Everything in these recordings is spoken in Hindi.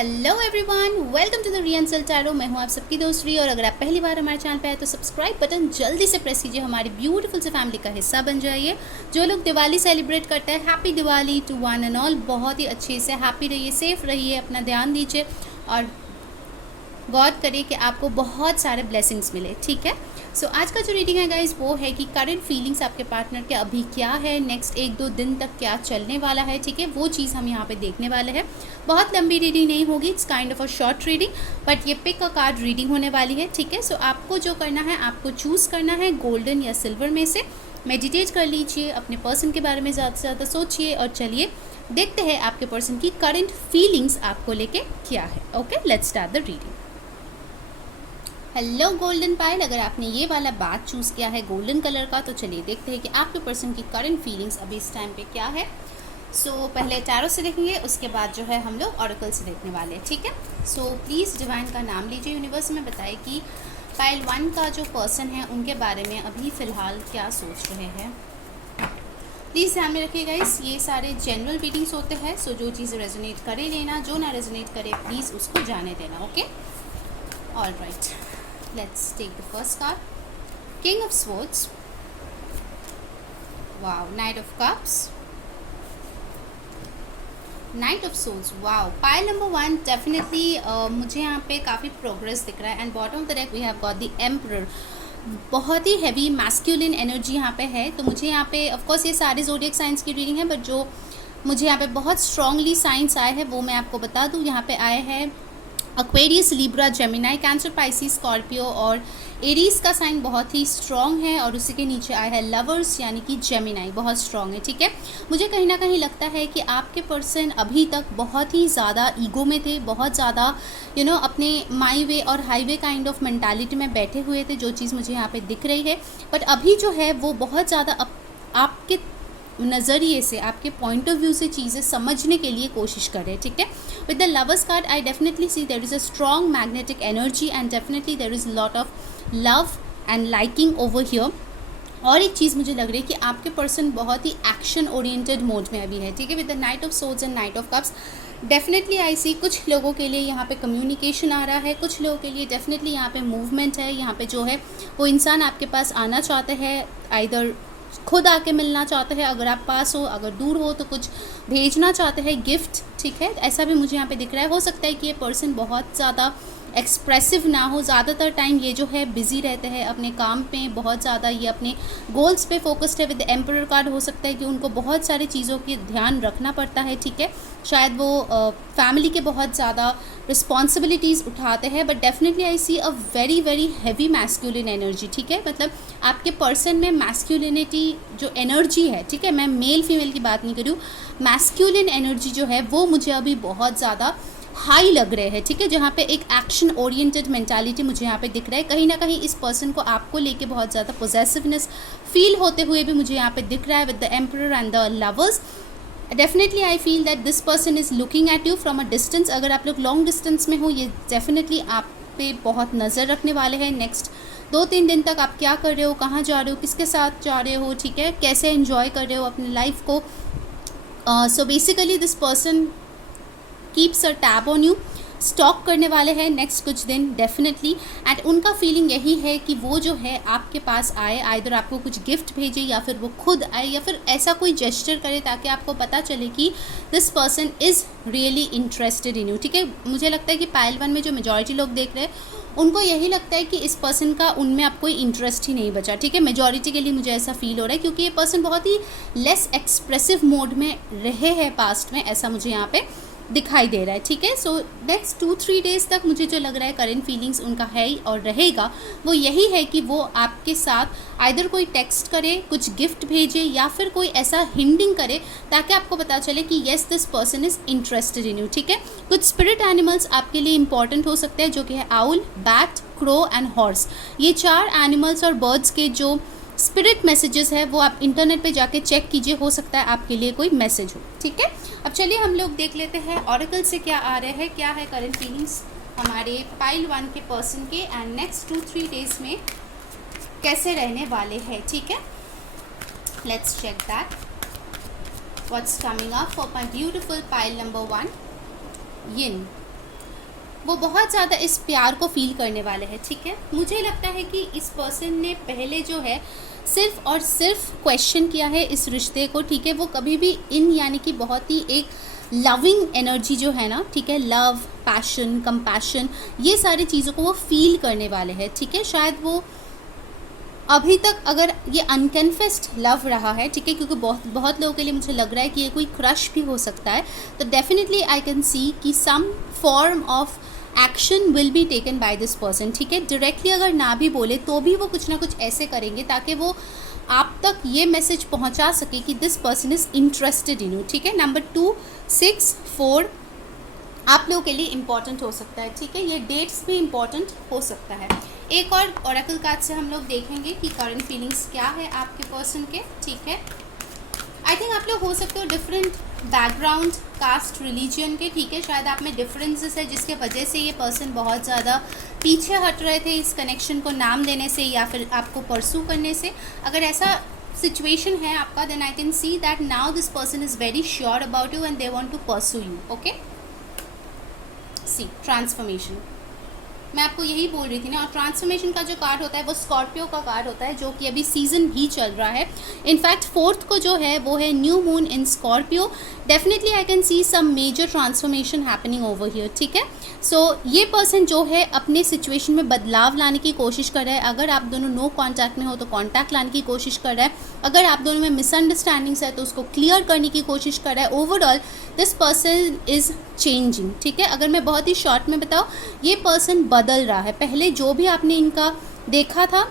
Hello everyone, welcome to the Riyansal tarot. मैं हूं आप सबकी दोस्त री, और अगर आप पहली बार हमारे चैनल पे आए तो सब्सक्राइब बटन जल्दी से प्रेस कीजिए, हमारी ब्यूटीफुल से फैमिली का हिस्सा बन जाइए। जो लोग दिवाली सेलिब्रेट करते हैं, happy Diwali to one and all. बहुत ही अच्छे से हैप्पी रहिए, सेफ रहिए, अपना ध्यान दीजिए और गॉड करे कि आपको बहुत सारे ब्लेसिंग्स मिले। ठीक है, सो आज का जो रीडिंग है गाइज वो है कि करंट फीलिंग्स आपके पार्टनर के अभी क्या है, नेक्स्ट 1-2 दिन तक क्या चलने वाला है। ठीक है, वो चीज़ हम यहाँ पे देखने वाले हैं। बहुत लंबी रीडिंग नहीं होगी, it's kind of a short reading, but ये पिक अ कार्ड रीडिंग होने वाली है। ठीक है, सो आपको जो करना है, आपको चूज़ करना है गोल्डन या सिल्वर में से। मेडिटेट कर लीजिए, अपने पर्सन के बारे में ज़्यादा से ज़्यादा सोचिए और चलिए देखते हैं आपके पर्सन की करंट फीलिंग्स आपको लेके क्या है। Okay, let's start the reading. Hello golden pile, अगर आपने ये वाला बात चूज़ किया है गोल्डन कलर का, तो चलिए देखते हैं कि आपके पर्सन की करंट फीलिंग्स अभी इस टाइम पे क्या है। सो पहले टैरो से देखेंगे, उसके बाद जो है हम लोग ऑरेकल से देखने वाले हैं। ठीक है, सो प्लीज़ डिवाइन का नाम लीजिए, यूनिवर्स में बताए कि पाइल 1 का जो पर्सन है उनके बारे में अभी फ़िलहाल क्या सोच रहे हैं। प्लीज़ ध्यान में रखिएगा, ये सारे जनरल रीडिंग्स होते हैं। सो जो चीज़ रेजोनेट करे लेना, जो ना रेजोनेट करे प्लीज़ उसको जाने देना। Okay, all right, let's take the first card. King of Swords. Wow, Knight of Cups. Knight of Swords. Wow, pile number 1 definitely मुझे यहाँ पे काफ़ी प्रोग्रेस दिख रहा है। And bottom of the deck we have got the emperor. बहुत ही हैवी मैस्कुलिन एनर्जी यहाँ पे है। तो मुझे यहाँ पे ऑफकोर्स ये सारे ज़ोडिएक साइंस की रीडिंग है, बट जो मुझे यहाँ पे बहुत स्ट्रांगली साइंस आए हैं वो मैं आपको बता दूँ। यहाँ पे आए हैं Aquarius, Libra, Gemini, cancer, Pisces, Scorpio और एरीज का साइन बहुत ही स्ट्रॉन्ग है। और उसी के नीचे आया है लवर्स यानी कि जेमिनाई, बहुत स्ट्रॉन्ग है। ठीक है, मुझे कहीं ना कहीं लगता है कि आपके पर्सन अभी तक बहुत ही ज़्यादा ईगो में थे, बहुत ज़्यादा अपने माई वे और हाईवे काइंड ऑफ मेंटालिटी में बैठे हुए थे, जो चीज़ मुझे यहाँ पे दिख रही है। बट अभी जो है वो बहुत ज़्यादा आपके नज़रिए से, आपके पॉइंट ऑफ व्यू से चीज़ें समझने के लिए कोशिश कर रहे हैं। ठीक है, with the lovers card I definitely see there is a strong magnetic energy and definitely there is lot of love and liking over here. और एक चीज़ मुझे लग रही है कि आपके पर्सन बहुत ही एक्शन ओरिएंटेड मोड में अभी है। ठीक है, with the knight of swords and knight of cups definitely I see कुछ लोगों के लिए यहाँ पे कम्युनिकेशन आ रहा है, कुछ लोगों के लिए डेफिनेटली यहाँ पे मूवमेंट है। यहाँ पे जो है वो इंसान आपके पास आना चाहते हैं, आइदर खुद आके मिलना चाहते हैं, अगर आप पास हो, अगर दूर हो तो कुछ भेजना चाहते हैं गिफ्ट। ठीक है, ऐसा भी मुझे यहाँ पे दिख रहा है। हो सकता है कि ये पर्सन बहुत ज़्यादा एक्सप्रेसिव ना हो, ज़्यादातर टाइम ये जो है बिज़ी रहते हैं अपने काम पे, बहुत ज़्यादा ये अपने गोल्स पे फोकस्ड है। विद द एम्परर कार्ड हो सकता है कि उनको बहुत सारी चीज़ों की ध्यान रखना पड़ता है। ठीक है, शायद वो फैमिली के बहुत ज़्यादा रिस्पॉन्सिबिलिटीज़ उठाते हैं, but definitely I see a very very heavy masculine energy. ठीक है, मतलब आपके पर्सन में मैस्कुलिनिटी जो एनर्जी है, ठीक है, मैं मेल फीमेल की बात नहीं कर रही हूँ, मैस्कुलिन एनर्जी जो है वो मुझे अभी बहुत ज़्यादा हाई लग रहे हैं। ठीक है, जहाँ पे एक एक्शन ओरिएंटेड मेंटालिटी मुझे यहाँ पे दिख रहा है। कहीं ना कहीं इस पर्सन को आपको लेके बहुत ज़्यादा पोजेसिवनेस फील होते हुए भी मुझे यहाँ पे दिख रहा है। With the emperor and the lovers definitely I feel that this person is looking at you from a distance. अगर आप लोग लॉन्ग डिस्टेंस में हो, ये डेफिनेटली आप पे बहुत नज़र रखने वाले हैं। नेक्स्ट 2-3 दिन तक आप क्या कर रहे हो, कहाँ जा रहे हो, किसके साथ जा रहे हो, ठीक है, कैसे एंजॉय कर रहे हो अपनी लाइफ को। So basically this person keeps a tab on you, stock करने वाले हैं नेक्स्ट कुछ दिन डेफिनेटली। एंड उनका फीलिंग यही है कि वो जो है आपके पास आए, आइदर आपको कुछ गिफ्ट भेजे या फिर वो खुद आए या फिर ऐसा कोई जेस्चर करे ताकि आपको पता चले कि this person is really interested in you. ठीक है, मुझे लगता है कि पाइल 1 में जो मेजॉरिटी लोग देख रहे हैं उनको यही लगता है कि इस पर्सन का उनमें अब कोई इंटरेस्ट ही नहीं बचा। ठीक है, मेजॉरिटी के लिए मुझे ऐसा फील हो रहा है, क्योंकि ये पर्सन बहुत ही लेस एक्सप्रेसिव मोड में रहे हैं पास्ट में, ऐसा मुझे यहाँ पे दिखाई दे रहा है। ठीक है, सो नेक्स्ट 2-3 डेज तक मुझे जो लग रहा है करेंट फीलिंग्स उनका है और रहेगा वो यही है कि वो आपके साथ आइदर कोई टेक्स्ट करे, कुछ गिफ्ट भेजे या फिर कोई ऐसा हिंडिंग करे ताकि आपको पता चले कि yes this person is interested in you. ठीक है, कुछ स्पिरिट एनिमल्स आपके लिए इंपॉर्टेंट हो सकते हैं, जो कि है owl, bat, crow and horse. ये 4 एनिमल्स और बर्ड्स के जो स्पिरिट मैसेजेस है वो आप इंटरनेट पे जाके चेक कीजिए, हो सकता है आपके लिए कोई मैसेज हो। ठीक है, अब चलिए हम लोग देख लेते हैं ऑरेकल से क्या आ रहे हैं, क्या है करंट फीलिंग्स हमारे पाइल 1 के पर्सन के एंड नेक्स्ट 2-3 डेज में कैसे रहने वाले हैं। ठीक है, let's check that what's coming up for my beautiful pile number 1 yin. वो बहुत ज़्यादा इस प्यार को फील करने वाले हैं, ठीक है। मुझे लगता है कि इस पर्सन ने पहले जो है सिर्फ और सिर्फ क्वेश्चन किया है इस रिश्ते को, ठीक है। वो कभी भी इन यानी कि बहुत ही एक लविंग एनर्जी जो है ना, ठीक है, लव, पैशन, कंपैशन, ये सारी चीज़ों को वो फील करने वाले हैं, ठीक है। शायद वो अभी तक अगर ये अनकन्फेस्ड लव रहा है, ठीक है, क्योंकि बहुत बहुत लोगों के लिए मुझे लग रहा है कि ये कोई क्रश भी हो सकता है, तो डेफिनेटली आई कैन सी कि some form of action will be taken by this person, ठीक है। डायरेक्टली अगर ना भी बोले तो भी वो कुछ ना कुछ ऐसे करेंगे ताकि वो आप तक ये मैसेज पहुंचा सके कि this person is interested in you, ठीक है। नंबर 2, 6, 4 आप लोगों के लिए इम्पॉर्टेंट हो सकता है, ठीक है। ये डेट्स भी इम्पॉर्टेंट हो सकता है। एक और ओरेकल कार्ड से हम लोग देखेंगे कि करंट फीलिंग्स क्या है आपके पर्सन के, ठीक है। आई थिंक आप लोग हो सकते हो डिफरेंट बैकग्राउंड, कास्ट, रिलीजन के, ठीक है। शायद आप में डिफरेंसेस है जिसके वजह से ये पर्सन बहुत ज़्यादा पीछे हट रहे थे इस कनेक्शन को नाम देने से या फिर आपको परसू करने से। अगर ऐसा सिचुएशन है आपका, then I can see that now this person is very sure about you and they want to pursue you, okay. See transformation, मैं आपको यही बोल रही थी ना। और ट्रांसफॉर्मेशन का जो कार्ड होता है वो स्कॉर्पियो का कार्ड होता है, जो कि अभी सीजन भी चल रहा है। इनफैक्ट 4th को जो है वो है new moon in Scorpio. Definitely I can see some major transformation happening over here, ठीक है। सो ये पर्सन जो है अपने सिचुएशन में बदलाव लाने की कोशिश कर रहा है। अगर आप दोनों नो कॉन्टैक्ट में हो तो कॉन्टैक्ट लाने की कोशिश कर रहा है। अगर आप दोनों में मिसअंडरस्टैंडिंग्स है तो उसको क्लियर करने की कोशिश कर रहा है। Overall this person is changing, ठीक है। अगर मैं बहुत ही शॉर्ट में बताऊँ, ये पर्सन बदल रहा है। पहले जो भी आपने इनका देखा था,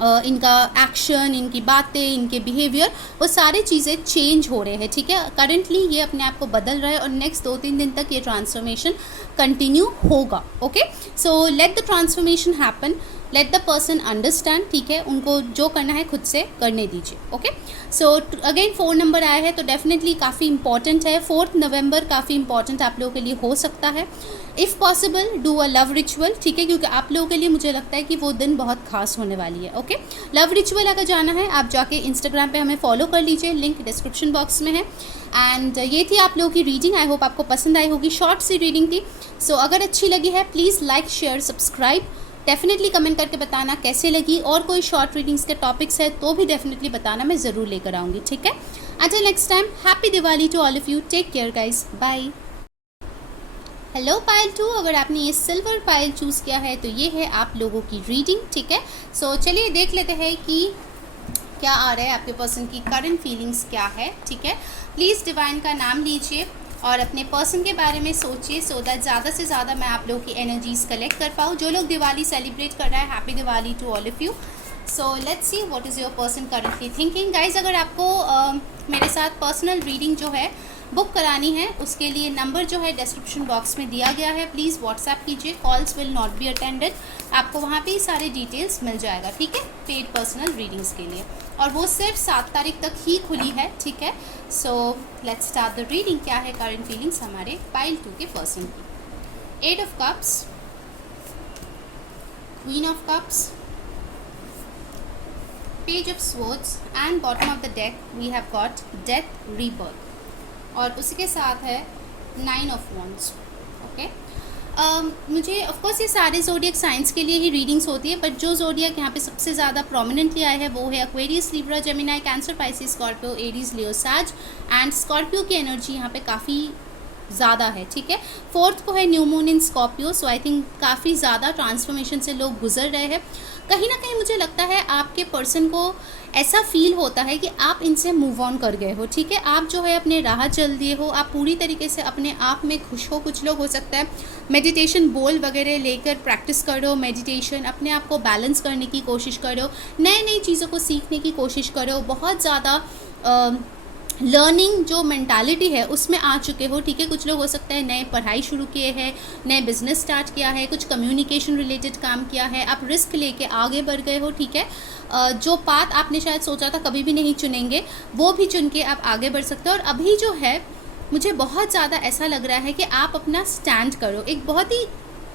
इनका एक्शन, इनकी बातें, इनके बिहेवियर, वो सारी चीज़ें चेंज हो रहे हैं, ठीक है। करंटली ये अपने आप को बदल रहा है और नेक्स्ट 2-3 दिन तक ये ट्रांसफॉर्मेशन कंटिन्यू होगा, okay. So let the transformation happen, let the person understand, ठीक है। उनको जो करना है खुद से करने दीजिए, ओके। सो अगेन 4 नंबर आया है तो डेफिनेटली काफ़ी इंपॉर्टेंट है। 4 नवंबर काफ़ी इंपॉर्टेंट आप लोगों के लिए हो सकता है। If possible do a love ritual, ठीक है, क्योंकि आप लोगों के लिए मुझे लगता है कि वो दिन बहुत खास होने वाली है, ओके। लव रिचुअल अगर जाना है आप जाके इंस्टाग्राम पे हमें फॉलो कर लीजिए, लिंक डिस्क्रिप्शन बॉक्स में है। एंड ये थी आप लोगों की रीडिंग। आई होप आपको पसंद आई होगी, शॉर्ट सी रीडिंग थी। सो अगर अच्छी लगी है please like, share, subscribe. Definitely comment करके बताना कैसे लगी, और कोई शॉर्ट रीडिंग्स के टॉपिक्स है तो भी डेफिनेटली बताना, मैं ज़रूर लेकर आऊँगी, ठीक है। Until next time, happy Diwali to all of you, take care guys, bye. Hello Payal 2, अगर आपने ये सिल्वर पायल चूज़ किया है तो ये है आप लोगों की रीडिंग, ठीक है। सो चलिए देख लेते हैं कि क्या आ रहा है आपके पर्सन की करंट फीलिंग्स क्या है, ठीक है। प्लीज़ डिवाइन का नाम लीजिए और अपने पर्सन के बारे में सोचिए, सो दैट ज़्यादा से ज़्यादा मैं आप लोगों की एनर्जीज कलेक्ट कर पाऊँ। जो लोग दिवाली सेलिब्रेट कर रहा है, happy Diwali to all of you. So let's see what is your person currently thinking. Guys अगर आपको मेरे साथ पर्सनल रीडिंग जो है बुक करानी है, उसके लिए नंबर जो है डिस्क्रिप्शन बॉक्स में दिया गया है, प्लीज़ व्हाट्सएप कीजिए। Calls will not be attended, आपको वहाँ पे ही सारे डिटेल्स मिल जाएगा, ठीक है, पेड पर्सनल रीडिंग्स के लिए। और वो सिर्फ 7 तारीख तक ही खुली है, ठीक है। So let's start the reading. क्या है करंट फीलिंग्स हमारे पाइल 2 के पर्सन की। 8 of cups, queen of cups, page of swords and bottom of the deck we have got death rebirth, और उसी के साथ है 9 ऑफ वॉन्ड्स, ओके। मुझे ऑफकोर्स ये सारे ज़ोडिएक साइंस के लिए ही रीडिंग्स होती है, बट जो ज़ोडिएक यहाँ पे सबसे ज़्यादा प्रोमिनेंटली आया है वो है Aquarius, Libra, Gemini, Cancer, Pisces, Scorpio, Aries, Leo, Sag. And Scorpio की एनर्जी यहाँ पे काफ़ी ज़्यादा है, ठीक है। 4th को है new moon in Scorpio, so I think काफ़ी ज़्यादा ट्रांसफॉर्मेशन से लोग गुजर रहे हैं। कहीं ना कहीं मुझे लगता है आपके पर्सन को ऐसा फील होता है कि आप इनसे मूव ऑन कर गए हो, ठीक है। आप जो है अपने राह चल दिए हो, आप पूरी तरीके से अपने आप में खुश हो। कुछ लोग हो सकता है मेडिटेशन बोल वगैरह लेकर प्रैक्टिस करो, मेडिटेशन, अपने आप को बैलेंस करने की कोशिश करो, नई नई चीज़ों को सीखने की कोशिश करो। बहुत ज़्यादा लर्निंग जो मेंटालिटी है उसमें आ चुके हो, ठीक है। कुछ लोग हो सकता है नए पढ़ाई शुरू किए हैं, नए बिजनेस स्टार्ट किया है, कुछ कम्युनिकेशन रिलेटेड काम किया है, आप रिस्क लेके आगे बढ़ गए हो, ठीक है। जो पाथ आपने शायद सोचा था कभी भी नहीं चुनेंगे, वो भी चुन के आप आगे बढ़ सकते हो। और अभी जो है मुझे बहुत ज़्यादा ऐसा लग रहा है कि आप अपना स्टैंड करो। एक बहुत ही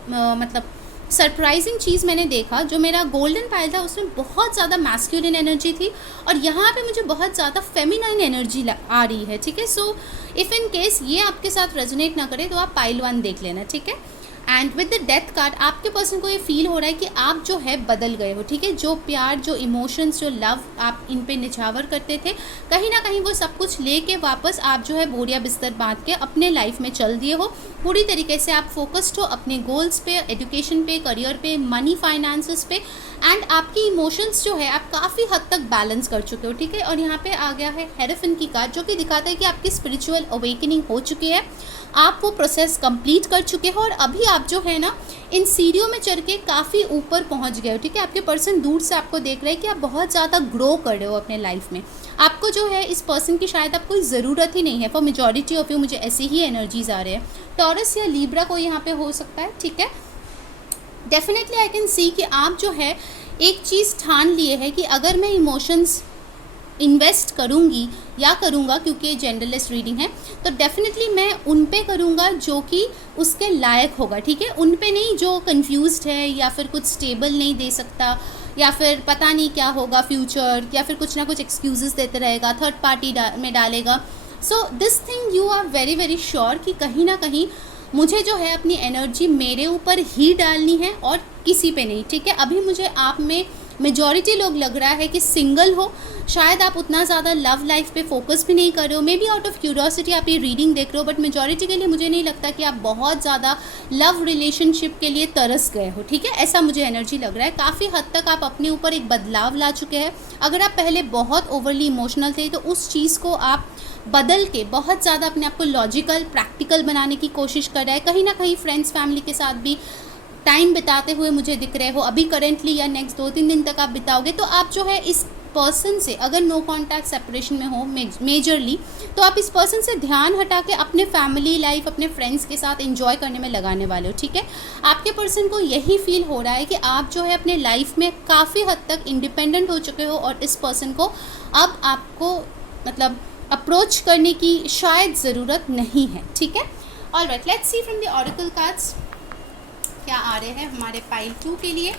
मतलब सरप्राइजिंग चीज़ मैंने देखा, जो मेरा गोल्डन पाइल था उसमें बहुत ज़्यादा मैस्कुलिन एनर्जी थी और यहाँ पे मुझे बहुत ज़्यादा फेमिनाइन एनर्जी आ रही है, ठीक है। सो इफ़ इन केस ये आपके साथ रेजोनेट ना करे तो आप पाइल 1 देख लेना, ठीक है। And with the death card आपके पर्सन को ये फील हो रहा है कि आप जो है बदल गए हो, ठीक है। जो प्यार, जो इमोशंस, जो लव आप इन पे निछावर करते थे, कहीं ना कहीं वो सब कुछ लेके वापस आप जो है बोरिया बिस्तर बांध के अपने लाइफ में चल दिए हो। पूरी तरीके से आप फोकस्ड हो अपने गोल्स पे, एजुकेशन पे, करियर पे, मनी फाइनेंसेस पे, एंड आपकी इमोशंस जो है आप काफ़ी हद तक बैलेंस कर चुके हो, ठीक है। और यहाँ पे आ गया है हेरोफिन की कार्ड, जो कि दिखाता है कि आपकी स्पिरिचुअल अवेकनिंग हो चुकी है, आप वो प्रोसेस कंप्लीट कर चुके हो और अभी आप जो है ना इन सीढ़ियों में चढ़ के काफ़ी ऊपर पहुंच गए हो, ठीक है। आपके पर्सन दूर से आपको देख रहे हैं कि आप बहुत ज़्यादा ग्रो कर रहे हो अपने लाइफ में। आपको जो है इस पर्सन की शायद आप कोई ज़रूरत ही नहीं है। फॉर मेजॉरिटी ऑफ यू मुझे ऐसी ही एनर्जीज आ रहे हैं। टॉरस या लीब्रा को यहाँ पे हो सकता है, ठीक है। डेफिनेटली आई कैन सी कि आप जो है एक चीज़ ठान लिए है कि अगर मैं इमोशंस इन्वेस्ट करूँगी या करूँगा, क्योंकि ये जेंडरलेस रीडिंग है, तो डेफिनेटली मैं उन पे करूँगा जो कि उसके लायक होगा, ठीक है। उन पे नहीं जो कंफ्यूज्ड है या फिर कुछ स्टेबल नहीं दे सकता, या फिर पता नहीं क्या होगा फ्यूचर, या फिर कुछ ना कुछ एक्सक्यूजेस देते रहेगा, थर्ड पार्टी में डालेगा। So this thing you are very very sure कि कहीं ना कहीं मुझे जो है अपनी एनर्जी मेरे ऊपर ही डालनी है और किसी पे नहीं, ठीक है। अभी मुझे आप में मेजॉरिटी लोग लग रहा है कि सिंगल हो, शायद आप उतना ज़्यादा लव लाइफ पे फोकस भी नहीं कर रहे हो, may be out of curiosity आप ये रीडिंग देख रहे हो, बट मेजॉरिटी के लिए मुझे नहीं लगता कि आप बहुत ज़्यादा लव रिलेशनशिप के लिए तरस गए हो, ठीक है। ऐसा मुझे एनर्जी लग रहा है। काफ़ी हद तक आप अपने ऊपर एक बदलाव ला चुके हैं। अगर आप पहले बहुत ओवरली इमोशनल थे तो उस चीज़ को आप बदल के बहुत ज़्यादा अपने आप को लॉजिकल, प्रैक्टिकल बनाने की कोशिश कर रहे हैं। कहीं ना कहीं फ्रेंड्स, फैमिली के साथ भी टाइम बिताते हुए मुझे दिख रहे हो। अभी करेंटली या नेक्स्ट 2-3 दिन तक आप बिताओगे, तो आप जो है इस पर्सन से, अगर नो कॉन्टैक्ट सेपरेशन में हो मेजरली, तो आप इस पर्सन से ध्यान हटा के अपने फैमिली लाइफ, अपने फ्रेंड्स के साथ एंजॉय करने में लगाने वाले हो, ठीक है। आपके पर्सन को यही फील हो रहा है कि आप जो है अपने लाइफ में काफ़ी हद तक इंडिपेंडेंट हो चुके हो और इस पर्सन को अब आपको मतलब अप्रोच करने की शायद ज़रूरत नहीं है, ठीक है। Alright, let's see from the oracle cards क्या आ रहे हैं हमारे पाइल 2 के लिए।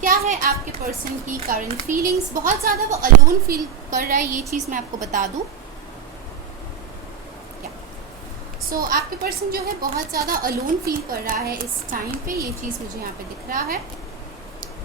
क्या है आपके पर्सन की करंट फीलिंग्स। बहुत ज़्यादा वो अलोन फील कर रहा है, ये चीज़ मैं आपको बता दूँ। सो आपके पर्सन जो है बहुत ज़्यादा अलोन फील कर रहा है इस टाइम पे, ये चीज़ मुझे यहाँ पे दिख रहा है।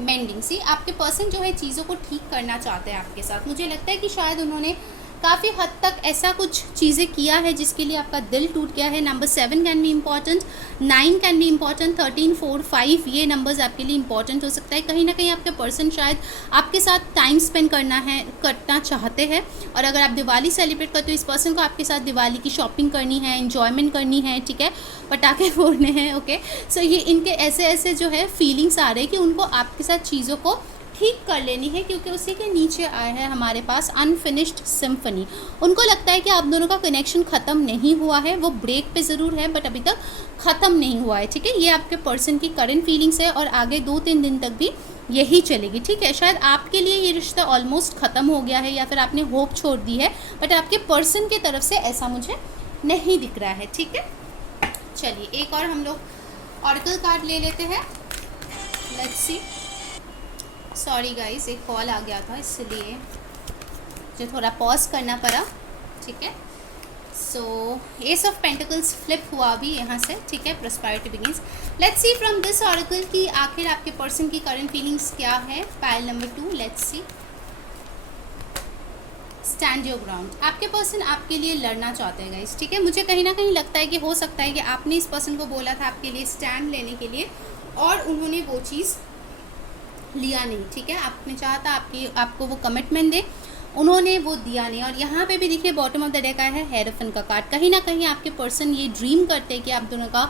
मेंडिंग, सी आपके पर्सन जो है चीज़ों को ठीक करना चाहते हैं आपके साथ। मुझे लगता है कि शायद उन्होंने काफ़ी हद तक ऐसा कुछ चीज़ें किया है जिसके लिए आपका दिल टूट गया है। Number 7 can be important, 9 can be important, 13, 4, 5 ये नंबर्स आपके लिए इंपॉर्टेंट हो सकता है। कहीं ना कहीं आपके पर्सन शायद आपके साथ टाइम स्पेंड करना चाहते हैं। और अगर आप दिवाली सेलिब्रेट करते हो, इस पर्सन को आपके साथ दिवाली की शॉपिंग करनी है, इन्जॉयमेंट करनी है, ठीक है, पटाखे फोड़ने हैं, ओके। सो ये इनके ऐसे ऐसे जो है फीलिंग्स आ रहे हैं कि उनको आपके साथ चीज़ों को ठीक कर लेनी है, क्योंकि उसी के नीचे आया है हमारे पास अनफिनिश्ड सिम्फनी। उनको लगता है कि आप दोनों का कनेक्शन ख़त्म नहीं हुआ है, वो ब्रेक पे ज़रूर है बट अभी तक ख़त्म नहीं हुआ है, ठीक है। ये आपके पर्सन की करंट फीलिंग्स है और आगे 2-3 दिन तक भी यही चलेगी, ठीक है। शायद आपके लिए ये रिश्ता ऑलमोस्ट ख़त्म हो गया है या फिर आपने होप छोड़ दी है, बट आपके पर्सन की तरफ से ऐसा मुझे नहीं दिख रहा है, ठीक है। चलिए एक और हम लोग ऑरेकल कार्ड ले लेते हैं। Let's see. सॉरी गाइस, एक कॉल आ गया था इसलिए मुझे थोड़ा पॉज करना पड़ा, ठीक है। सो एस ऑफ पेंटिकल्स फ्लिप हुआ अभी यहाँ से, ठीक है। Prosperity begins. Let's see from this oracle कि आखिर आपके पर्सन की करंट फीलिंग्स क्या है। Pile number 2, let's see. Stand your ground. आपके पर्सन आपके लिए लड़ना चाहते हैं गाइस, ठीक है। मुझे कहीं ना कहीं लगता है कि हो सकता है कि आपने इस पर्सन को बोला था आपके लिए स्टैंड लेने के लिए और उन्होंने वो चीज़ लिया नहीं, ठीक है। आपने चाहा था आपको वो कमिटमेंट दे, उन्होंने वो दिया नहीं। और यहाँ पे भी देखिए बॉटम ऑफ द डेक आया है हेरोफिन का कार्ड। कहीं ना कहीं आपके पर्सन ये ड्रीम करते हैं कि आप दोनों का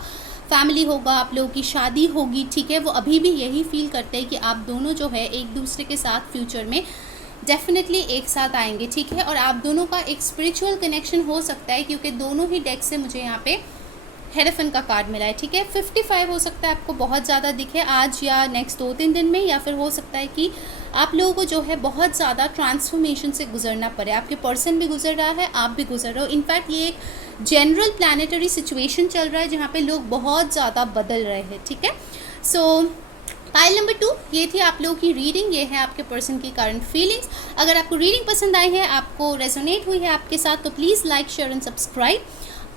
फैमिली होगा, आप लोगों की शादी होगी, ठीक है। वो अभी भी यही फील करते हैं कि आप दोनों जो है एक दूसरे के साथ फ्यूचर में डेफिनेटली एक साथ आएंगे, ठीक है। और आप दोनों का एक स्पिरिचुअल कनेक्शन हो सकता है, क्योंकि दोनों ही डेक से मुझे यहाँ पे हेरोफिन का कार्ड मिला है, ठीक है। 55 हो सकता है आपको बहुत ज़्यादा दिखे आज या नेक्स्ट 2-3 दिन में, या फिर हो सकता है कि आप लोगों को जो है बहुत ज़्यादा ट्रांसफॉर्मेशन से गुजरना पड़े। आपके पर्सन भी गुजर रहा है, आप भी गुजर रहे हो। इनफैक्ट ये एक जनरल प्लानिटरी सिचुएशन चल रहा है जहाँ पे लोग बहुत ज़्यादा बदल रहे हैं, ठीक है। सो पाइल नंबर 2 ये थी आप लोगों की रीडिंग। ये है आपके पर्सन की करंट फीलिंग्स। अगर आपको रीडिंग पसंद आई है, आपको रेजोनेट हुई है आपके साथ, तो please like, share and subscribe.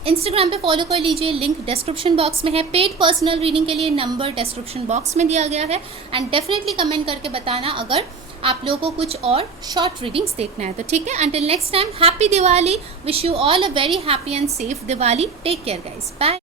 Instagram पे फॉलो कर लीजिए, लिंक डिस्क्रिप्शन बॉक्स में है। पेड पर्सनल रीडिंग के लिए नंबर डिस्क्रिप्शन बॉक्स में दिया गया है। एंड डेफिनेटली कमेंट करके बताना अगर आप लोगों को कुछ और शॉर्ट रीडिंग्स देखना है तो, ठीक है। Until next time, happy Diwali, wish you all a very happy and safe Diwali. Take care guys, bye.